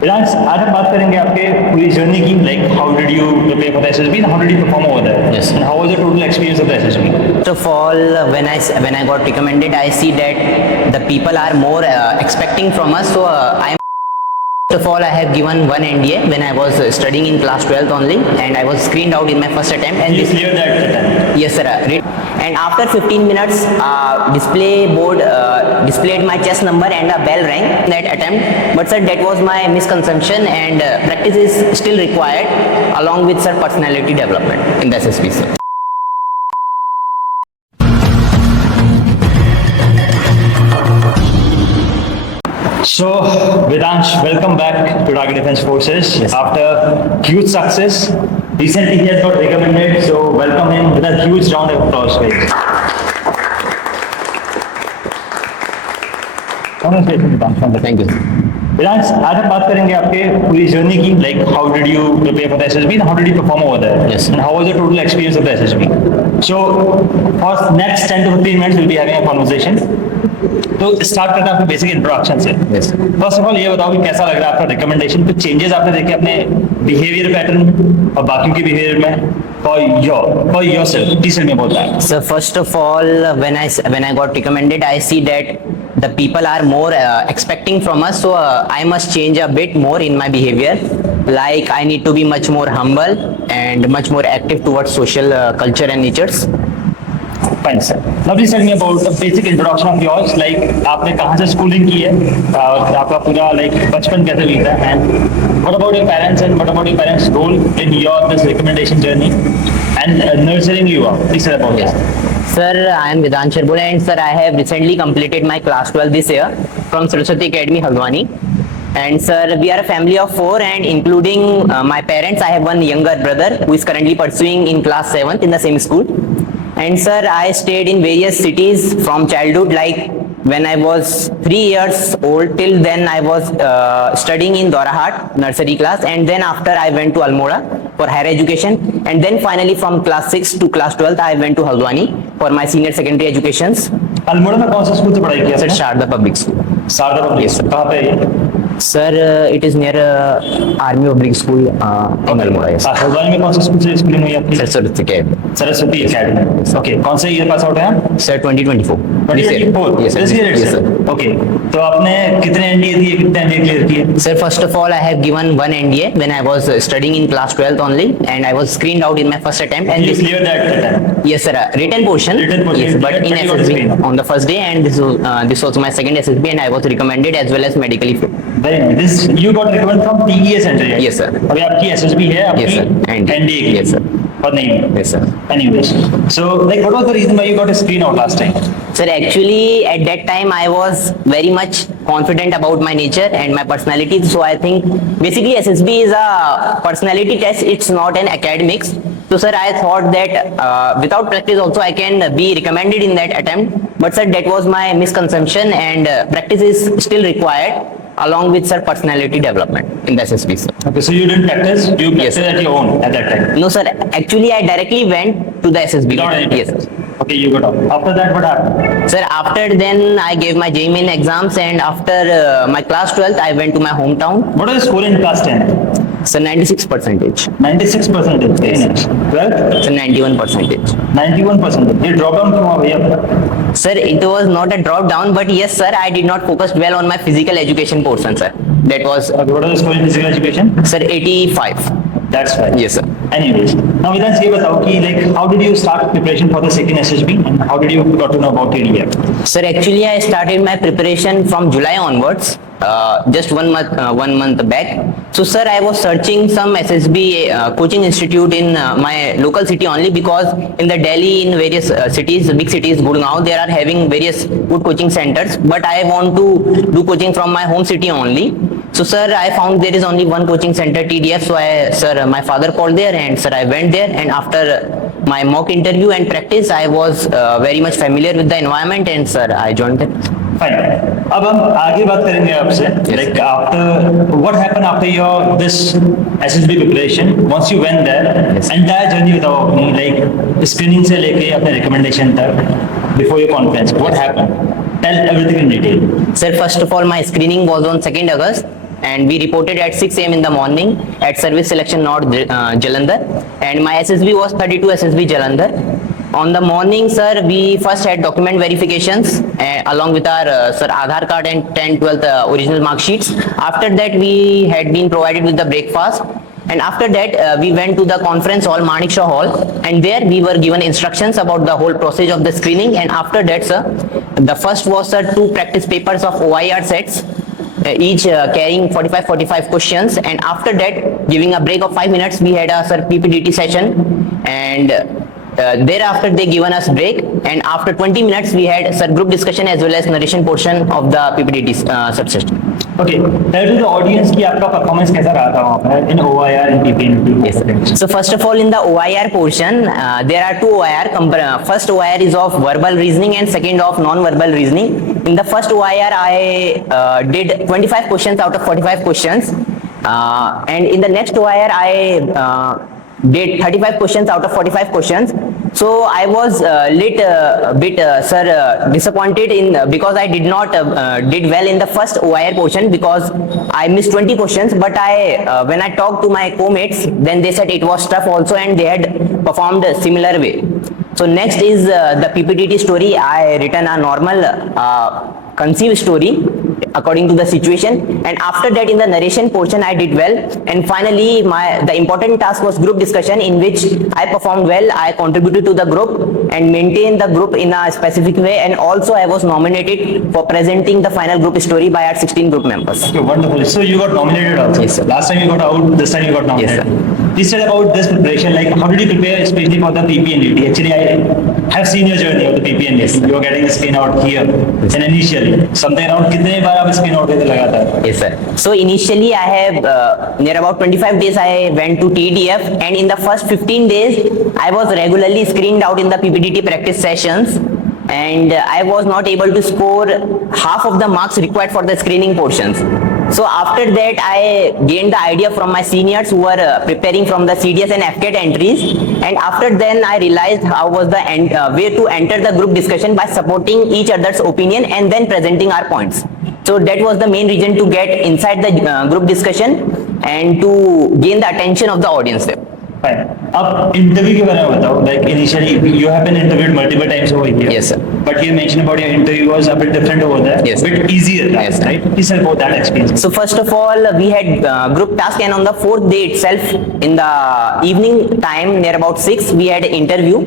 विलास, आज हम बात करेंगे आपके पूरी जर्नी की, like how did you prepare for the SSB and how did you perform over there, Yes. And how was the total experience of the SSB? First of all, when I got recommended, I see that the people are more expecting from us. So first of all, I have given one NDA when I was studying in class 12th only, and I was screened out in my first attempt. And You cleared that attempt. yes, sir. And after 15 minutes, display board displayed my chest number and a bell rang in that attempt. But sir, that was my misconception, and practice is still required along with sir personality development in the SSB, sir. So, Vedansh, welcome back to Target Defense Forces. Yes. After huge success, recently he has got recommended, so welcome him with a huge round of applause, guys. Congratulations, Vedansh. Thank you. Vedansh, आज हम बात करेंगे आपके पूरी journey की, like how did you prepare for the SSB and how did you perform over there, Yes. And how was the total experience of the SSB? So for next 10 to 15 minutes will be having a conversation. तो start करते हैं आपके basic introduction से. Yes. First of all ये बताओ कि कैसा लग रहा है आपका रिकमेंडेशन, कुछ चेंजेस आपने देखे अपने बिहेवियर पैटर्न और बाकियों के बिहेवियर में for yourself? Please tell me about that. So first of all, when I got recommended, I see that the people are more expecting from us. So I must change a bit more in my behavior. Like I need to be much more humble and much more active towards social culture and natures. Fine sir. Now please tell me about the basic introduction of yours, like आपने कहाँ से schooling की है, आपका पूरा like बचपन कैसे बीता है, and what about your parents and what about your parents role in your this recommendation journey and nurturing you up. Please tell about that. Sir, I am Vedansh Sharbula, and sir, I have recently completed my class 12 this year from Saraswati Academy, Haldwani. And sir, we are a family of 4, and including my parents, I have one younger brother who is currently pursuing in class 7th in the same school. And sir, I stayed in various cities from childhood, like when I was 3 years old. Till then I was studying in Dorahat nursery class, and then after I went to Almora for higher education, and then finally from class 6 to class 12th I went to Haldwani for my senior secondary educations. Almora में कौन सा school से पढ़ाई किया Sir, आपने? Sharda Public School. Sharda public. Yes, sir. कहाँ पे है ये? Sir, it is near Army Public School in Almora. Yes. Haldwani में कौन सा स्कूल से स्कूलिंग हुई आपकी? Sir, Saraswati Academy. Saraswati academy. Okay, कौन से ईयर पास आउट है आप? Sir, 2024. This year. 2024. Yes, sir. This year Yes, itself. sir. Okay, तो आपने कितने एनडीए दिए, कितने एनडीए क्लियर किए? Sir, first of all, I have given one NDA when I was studying in class 12th only, and I was screened out in my first attempt. And You this, cleared that attempt. yes, sir, written portion. Written portion. Yes, but in Pretty good SSB screen. on the first day, and this was my second SSB, and I was recommended as well as medically fit. Very nice. This you got recommended from TES center. right? Yes, sir. अभी आपकी SSB है, आपकी Yes, sir. NDA की. Yes, sir. और नहीं. Yes, sir. Anyways, so like what was the reason why you got a screen out last time? Sir, actually at that time I was very much confident about my nature and my personality. So I think basically SSB is a personality test. It's not an academics. So sir, I thought that without practice also I can be recommended in that attempt. But sir, that was my misconception, and practice is still required along with sir personality development in the SSB, sir. Okay, so you didn't practice. You practiced Yes. at your own at that time. No sir, actually I directly went to the SSB. Without any Yes, practice. sir. Okay, you got out. After that, what happened? Sir, after then I gave my JEE Main exams, and after my class 12th I went to my hometown. What was the score in class 10? Sir, 96%. 96%. Very nice. 12? Sir, 91%. 91%. ये drop down क्यों हुआ भैया? Sir, it was not a drop down, but yes sir, I did not focus well on my physical education portion, sir. That was Okay, what was the score in physical education? sir 85. That's right. Yes sir. Anyways, now Vedant, ये बताओ कि like how did you start preparation for the second SSB and how did you got to know about TDF? Sir, actually I started my preparation from July onwards, just 1 month back. So sir, I was searching some SSB coaching institute in my local city only, because in the Delhi, in various cities, big cities, Gurgaon, they are having various good coaching centers, but I want to do coaching from my home city only. So sir, I found there is only one coaching center, TDF. So my father called there, and sir, I went there, and after my mock interview and practice, I was very much familiar with the environment, and sir, I joined them. Fine. अब हम आगे बात करेंगे आपसे. Like after what happened after your this SSB preparation, once you went there, Yes. entire journey बताओ अपनी, like screening से लेके अपने recommendation तक, before your conference, what happened? Tell everything in detail. Sir, first of all, my screening was on 2nd August, and we reported at 6 a.m. in the morning at Service Selection North, Jalandhar, and my SSB was 32 SSB Jalandhar. On the morning, sir, we first had document verifications along with our sir Aadhaar card and 10th, 12th original mark sheets. After that, we had been provided with the breakfast. And after that, we went to the conference hall, Manekshaw Hall, and there we were given instructions about the whole process of the screening. And after that, sir, the first was, sir, 2 practice papers of OIR sets, each carrying 45 questions. And after that, giving a break of 5 minutes, we had a, sir, PPDT session. And thereafter, they given us break. And after 20 minutes, we had, sir, group discussion as well as narration portion of the PPDT subsystem. Okay, tell to the audience कि आपका performance कैसा रहा था वहाँ पर in OIR and PPNP. Yes, sir. So first of all, in the OIR portion, there are 2 OIR. First OIR is of verbal reasoning and second of non-verbal reasoning. In the first OIR, I did 25 questions out of 45 questions. And in the next OIR, I did 35 questions out of 45 questions. So I was sir, disappointed in because I did not did well in the first OIR portion because I missed 20 questions. But I when I talked to my co-mates, then they said it was tough also, and they had performed a similar way. So next is the PPTT story. I written a normal conceived story according to the situation, and after that in the narration portion I did well. And finally the important task was group discussion, in which I performed well. I contributed to the group and maintained the group in a specific way, and also I was nominated for presenting the final group story by our 16 group members. Okay, wonderful. So you got nominated also. Yes, sir. Last time you got out, this time you got nominated. Yes, sir. Please tell about this preparation, like how did you prepare especially for the PPNDT? Actually, I have seen your journey of the PPNDT. Yes, You were getting the screen out here, and initially, something around कितने बार आप screen out करके लगाता है? Yes, sir. So initially I have near about 25 days I went to TDF, and in the first 15 days I was regularly screened out in the PPDT practice sessions, and I was not able to score half of the marks required for the screening portions. So after that I gained the idea from my seniors who were preparing from the CDS and FCAT entries, and after then I realized how was the way to enter the group discussion by supporting each other's opinion and then presenting our points. So that was the main reason to get inside the group discussion and to gain the attention of the audience there. Fine. अब interview के बारे में बताओ. Like initially you have been interviewed multiple times over here. Yes, sir. But you mentioned about your interview was a bit different over there. Yes. Bit easier, Yes, sir. right? Please tell about that experience. So first of all, we had group task, and on the 4th day itself, in the evening time near about 6, we had interview,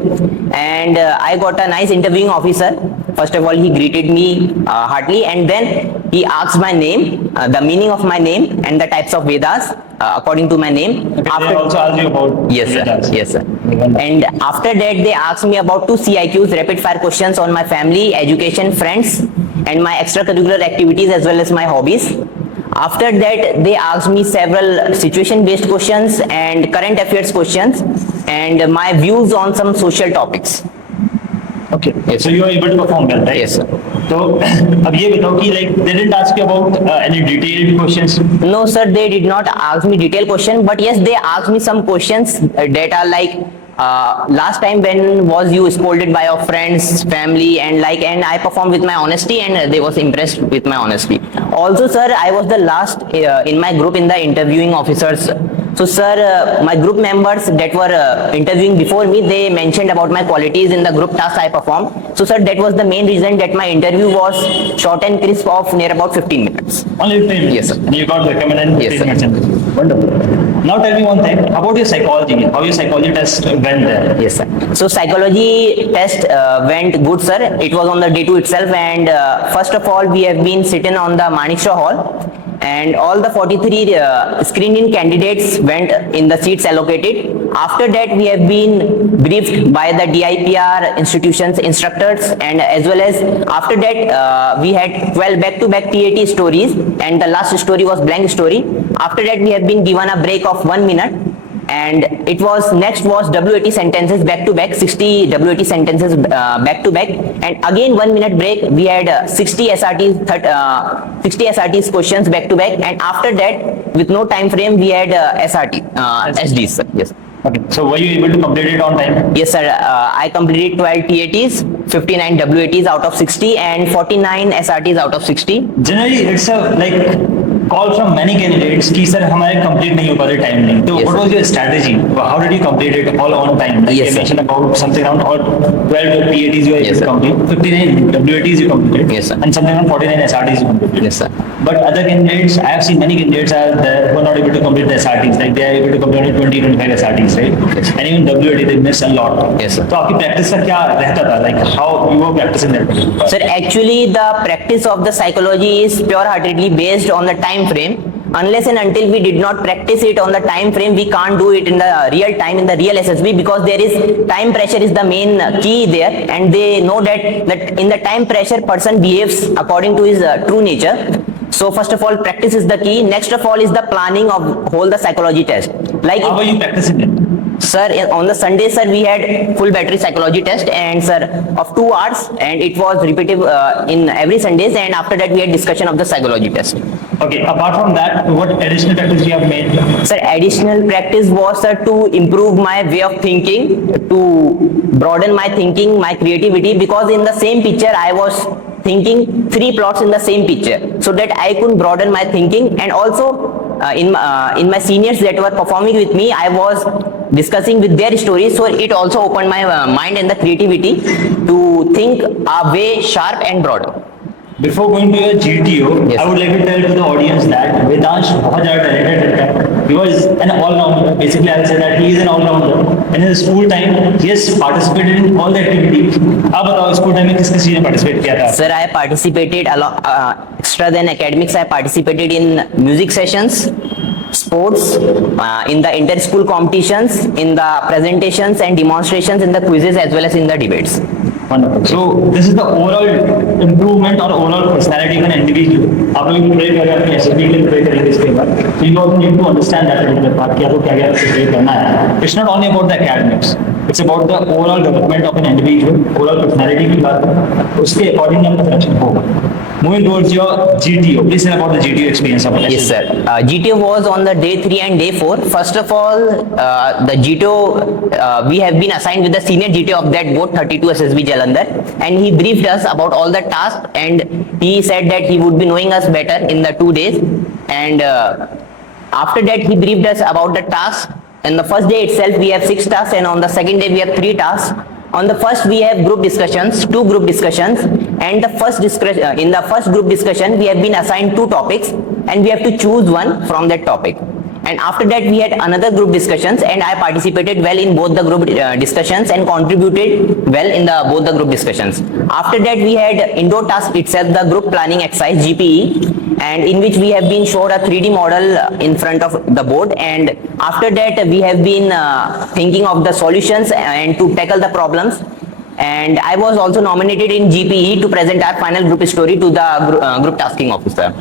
and I got a nice interviewing officer. First of all, he greeted me heartily, and then he asked my name, the meaning of my name, and the types of Vedas according to my name. Okay, they also asked you about Yes, sir. Vedas. Yes, sir. And after that, they asked me about 2 CIQs, rapid fire questions on my family, education, friends, and my extracurricular activities as well as my hobbies. After that, they asked me several situation-based questions and current affairs questions, and my views on some social topics. Okay. Yes, So sir. you are able to perform well, right? Yes, sir. तो अब ये बताओ कि like they didn't ask you about any detailed questions. No, sir, they did not ask me detailed question, but yes, they asked me some questions that are like, last time when was you scolded by your friends, family, and I performed with my honesty, and they was impressed with my honesty. Also, sir, I was the last in my group in the interviewing officers. So, sir, my group members that were interviewing before me, they mentioned about my qualities in the group task I performed. So, sir, that was the main reason that my interview was short and crisp of near about 15 minutes. Only 15 minutes. Yes, sir. And you got recommended in 15 Yes, sir. minutes. Wonderful. Now tell me one thing about your psychology. How your psychology test went there? Yes, sir. So psychology test went good, sir. It was on the day 2 itself, and first of all, we have been sitting on the Manekshaw Hall, and all the 43 screening candidates went in the seats allocated. After that, we have been briefed by the DIPR institutions instructors, and as well as after that, we had 12 back-to-back TAT stories, and the last story was blank story. After that, we have been given a break of 1 minute, and it was next was WAT sentences back to back, 60 WAT sentences back to back, and again 1 minute break. We had 60 SRTs questions back to back, and after that, with no time frame, we had SDs, sir. Yes. Okay. So were you able to complete it on time? Yes, sir. I completed 12 TATs, 59 WATs out of 60, and 49 SRTs out of 60. Generally, it's a like call from many candidates कि sir हमारे complete नहीं हो पा रहे time नहीं. So Yes, what sir. was your strategy? How did you complete it all on time? Like Yes, you sir. mentioned about something around all 12 PATs you were Yes, able to sir. complete, 59 WATs you completed, Yes, sir. and something around 49 SRTs you completed. Yes, sir. But other candidates, I have seen many candidates are there who are not able to complete the SRTs. Like they are able to complete only 20-25 SRTs, right? Yes. And even WAT they miss a lot. Yes, sir. तो आपकी practice का क्या रहता था? Like how you were practicing that? Sir, actually, the practice of the psychology is pure-heartedly based on the time frame. Unless and until we did not practice it on the time frame, we can't do it in the real time, in the real SSB, because there is time pressure is the main key there, and they know that in the time pressure, person behaves according to his true nature. So first of all, practice is the key. Next of all is the planning of whole the psychology test. Like How were you practicing it? sir, on the Sunday, sir, we had full battery psychology test, and sir, of 2 hours, and it was repetitive in every Sundays, and after that we had discussion of the psychology test. Okay, apart from that, what additional practice you have made? Sir, additional practice was, sir, to improve my way of thinking, to broaden my thinking, my creativity, because in the same picture I was thinking 3 plots in the same picture, so that I could broaden my thinking. And also in my seniors that were performing with me, I was discussing with their stories, so it also opened my mind and the creativity to think a way sharp and broad. Before going to your GTO, Yes. I would like to tell to the audience that Vedansh बहुत ज़्यादा talented लड़का है. He was an all-rounder. Basically, I would say that he is an all-rounder. And in his school time, he has participated in all the activities. आप बताओ school time में किस किस चीज़ में participate किया था? Sir, I participated along extra than academics. I participated in music sessions, sports, in the inter-school competitions, in the presentations and demonstrations, in the quizzes as well as in the debates. Wonderful. So this is the overall improvement or overall personality of an individual. आप लोग pray करें अपने SSB के लिए pray करेंगे इसके बाद. So you also need to understand that particular part कि आपको क्या क्या pray करना है. It's not only about the academics. It's about the overall development of an individual, overall personality की बात है. उसके according आपका selection होगा. Moving towards your GTO, please tell about the GTO experience of Yes, sir. GTO was on the day 3 and day 4. First of all, the GTO, we have been assigned with the senior GTO of that board, 32 SSB Jalandhar, and he briefed us about all the tasks, and he said that he would be knowing us better in the 2 days. And after that, he briefed us about the tasks. On the first day itself, we have 6 tasks, and on the second day, we have 3 tasks. On the first, we have group discussions, 2 group discussions, and in the first group discussion, we have been assigned 2 topics, and we have to choose one from that topic. And after that, we had another group discussions, and I participated well in both the group discussions and contributed well in both the group discussions. After that, we had indoor task itself, the group planning exercise GPE, and in which we have been showed a 3D model in front of the board, and after that we have been thinking of the solutions and to tackle the problems. And I was also nominated in GPE to present our final group story to the group tasking officer.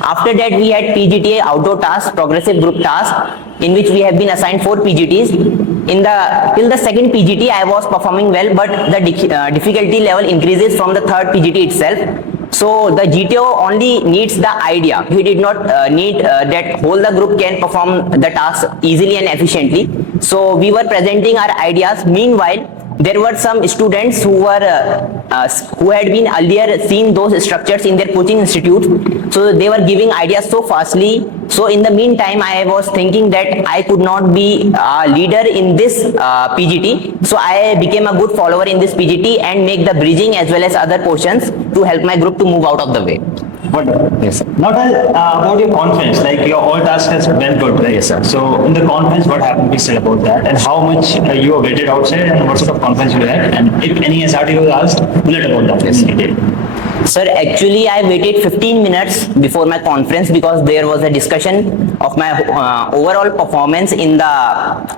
After that, we had PGTA outdoor task, progressive group task, in which we have been assigned 4 PGTs. Till the second PGT, I was performing well, but the difficulty level increases from the third PGT itself. So the GTO only needs the idea. He did not need that whole the group can perform the task easily and efficiently. So we were presenting our ideas. Meanwhile, there were some students who had been earlier seen those structures in their coaching institute, so they were giving ideas so fastly. So in the meantime, I was thinking that I could not be a leader in this PGT, so I became a good follower in this PGT and make the bridging as well as other portions to help my group to move out of the way. Wonderful. Yes, sir. Now tell about your conference, like your all task has went good, right? Yes, sir. So in the conference, what happened? Please tell about that, and how much you were waited outside, and what sort of conference you had, and if any SRT was asked, let about that. Yes, in detail. Sir, actually I waited 15 minutes before my conference because there was a discussion of my overall performance in the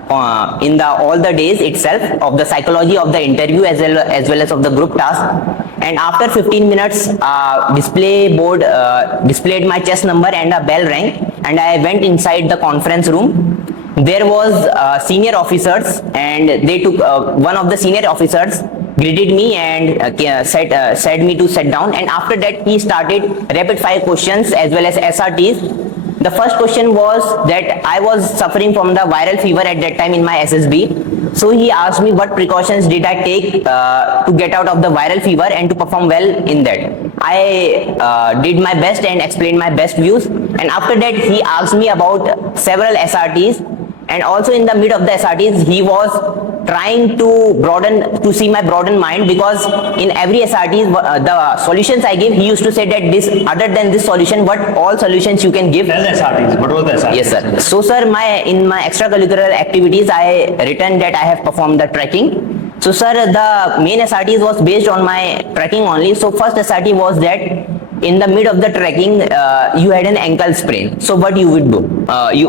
all the days itself of the psychology of the interview as well as of the group task. And after 15 minutes, display board displayed my chest number and a bell rang, and I went inside the conference room. There was senior officers, and they took one of the senior officers greeted me and said me to sit down, and after that he started rapid fire questions as well as SRTs. The first question was that I was suffering from the viral fever at that time in my SSB. So he asked me what precautions did I take to get out of the viral fever and to perform well in that. I did my best and explained my best views, And after that, he asked me about several SRTs, and also in the mid of the SRTs, he was trying to see my broadened mind, because in every SRTs, the solutions I give, he used to say that this, other than this solution, what all solutions you can give. Tell the SRTs. What was the SRTs? Yes, sir. So, sir, in my extracurricular activities, I written that I have performed the trekking. So, sir, the main SRTs was based on my trekking only. So, first SRT was that in the mid of the trekking, you had an ankle sprain. So, what you would do?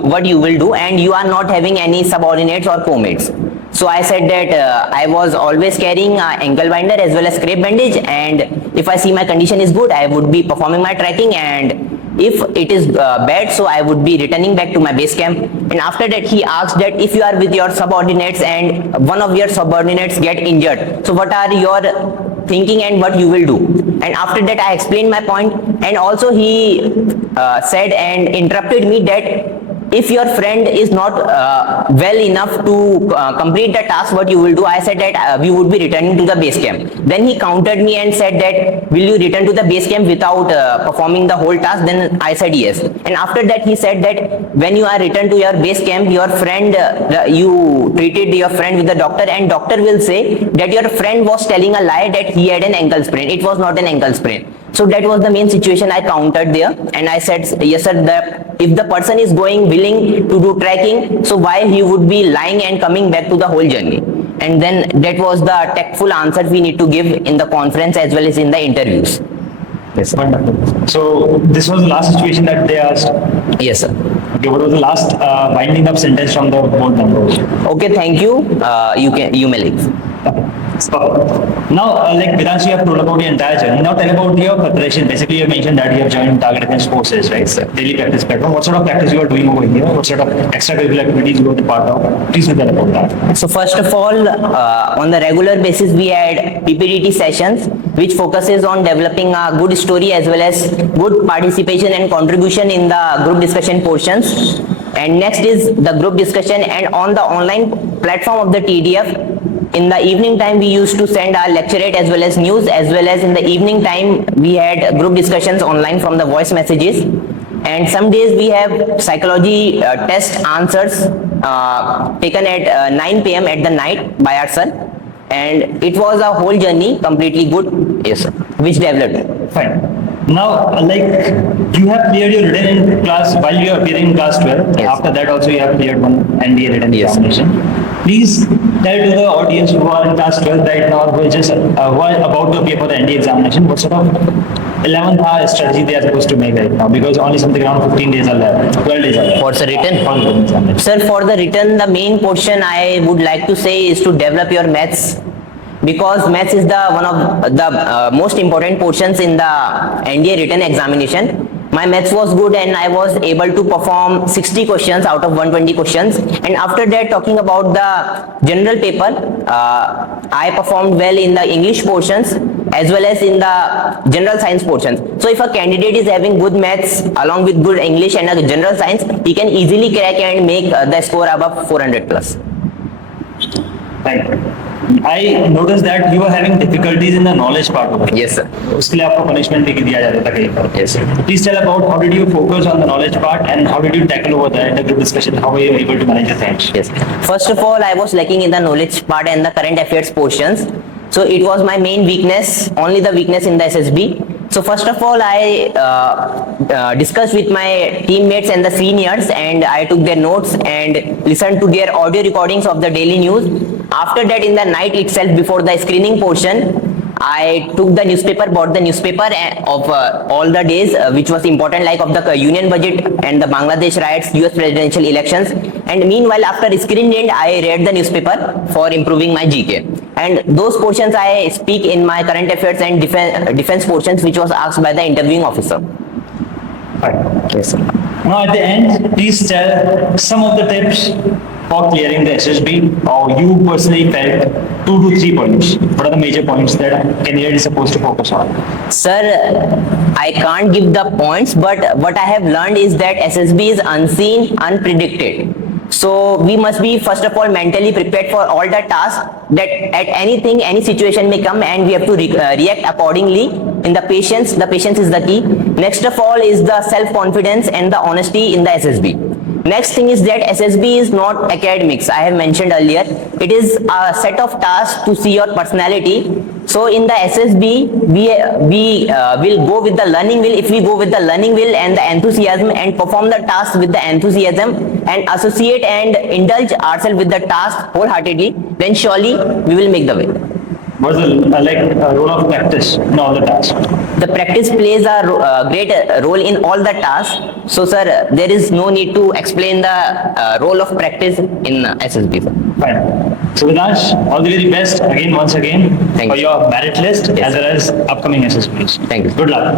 What you will do, and you are not having any subordinates or co-mates. So I said that I was always carrying ankle binder as well as scrape bandage, and if I see my condition is good, I would be performing my trekking, and if it is bad, so I would be returning back to my base camp. And after that, he asked that if you are with your subordinates and one of your subordinates get injured, so what are your thinking and what you will do? And after that, I explained my point, and also he said and interrupted me that if your friend is not well enough to complete the task, what you will do? I said that we would be returning to the base camp. Then he countered me and said that, will you return to the base camp without performing the whole task? Then I said yes. And after that, he said that when you are returned to your base camp, your friend, you treated your friend with the doctor, and doctor will say that your friend was telling a lie that he had an ankle sprain. It was not an ankle sprain. So that was the main situation I countered there, and I said, yes sir, that if the person is willing to do trekking, so why he would be lying and coming back to the whole journey? And then that was the tactful answer we need to give in the conference as well as in the interviews. Yes, sir. Wonderful. So this was the last situation that they asked. Yes, sir. Okay, what was the last winding up sentence from the board members? Okay, thank you. You may leave. Now, like Vedant, you have told about the entire journey. Now tell about your preparation. Basically, you mentioned that you have joined Target Defense Forces, right? Daily practice platform. What sort of practice you are doing over here? What sort of extracurricular activities you are the part of? Please tell about that. So first of all, on the regular basis, we had PPDT sessions, which focuses on developing a good story as well as good participation and contribution in the group discussion portions. And next is the group discussion, and on the online platform of the TDF, in the evening time, we used to send our lecturate as well as news, as well as in the evening time, we had group discussions online from the voice messages. And some days we have psychology test answers taken at 9 p.m. at the night by our sir. And it was a whole journey, completely good, yes sir, which developed. Fine. Now, like, you have cleared your written in class while you are appearing in class 12. Yes. After that also you have cleared one NDA written Yes. examination. Please tell to the audience who are in class 12 right now, who is just who are about to appear for the NDA examination, what sort of 11th hour strategy they are supposed to make right now, because only something around 15 days are left, 12 days are left. For the written? For the written examination. Sir, for the written, the main portion I would like to say is to develop your maths, because maths is the one of the most important portions in the NDA written examination. My maths was good and I was able to perform 60 questions out of 120 questions. And after that, talking about the general paper, I performed well in the English portions as well as in the general science portions. So if a candidate is having good maths along with good English and a general science, he can easily crack and make the score above 400 plus. Thank you. I noticed that you were having difficulties in the knowledge part of it. Yes, sir. उसके लिए आपको punishment भी दिया जाता था कहीं पर. Yes, sir. Please tell about how did you focus on the knowledge part and how did you tackle over that in the group discussion? How were you able to manage the things? Yes. First of all, I was lacking in the knowledge part and the current affairs portions. So it was my main weakness, only the weakness in the SSB. So first of all, I discussed with my teammates and the seniors, and I took their notes and listened to their audio recordings of the daily news. After that, in the night itself, before the screening portion, I took the newspaper, bought the newspaper of all the days, which was important, like of the union budget and the Bangladesh riots, US presidential elections. And meanwhile, after screening end, I read the newspaper for improving my GK. And those portions I speak in my current affairs and defense portions, which was asked by the interviewing officer. Fine. Yes, sir. Now at the end, please tell some of the tips for clearing the SSB, or you personally felt 2 to 3 points. What are the major points that a candidate is supposed to focus on? Sir, I can't give the points, but what I have learned is that SSB is unseen, unpredicted. So we must be first of all mentally prepared for all the tasks that at anything, any situation may come, and we have to react accordingly. In the patience is the key. Next of all is the self-confidence and the honesty in the SSB. Next thing is that SSB is not academics. I have mentioned earlier. It is a set of tasks to see your personality. So in the SSB, we will go with the learning will. If we go with the learning will and the enthusiasm and perform the task with the enthusiasm and associate and indulge ourselves with the task wholeheartedly, then surely we will make the way. What's the role of practice in all the tasks? The practice plays a great role in all the tasks. So sir, there is no need to explain the role of practice in SSB. Sir. Fine. So Vidansh, all the very best once again Thank for you. your merit list Yes, as well as upcoming SSBs. Thank you. Good luck.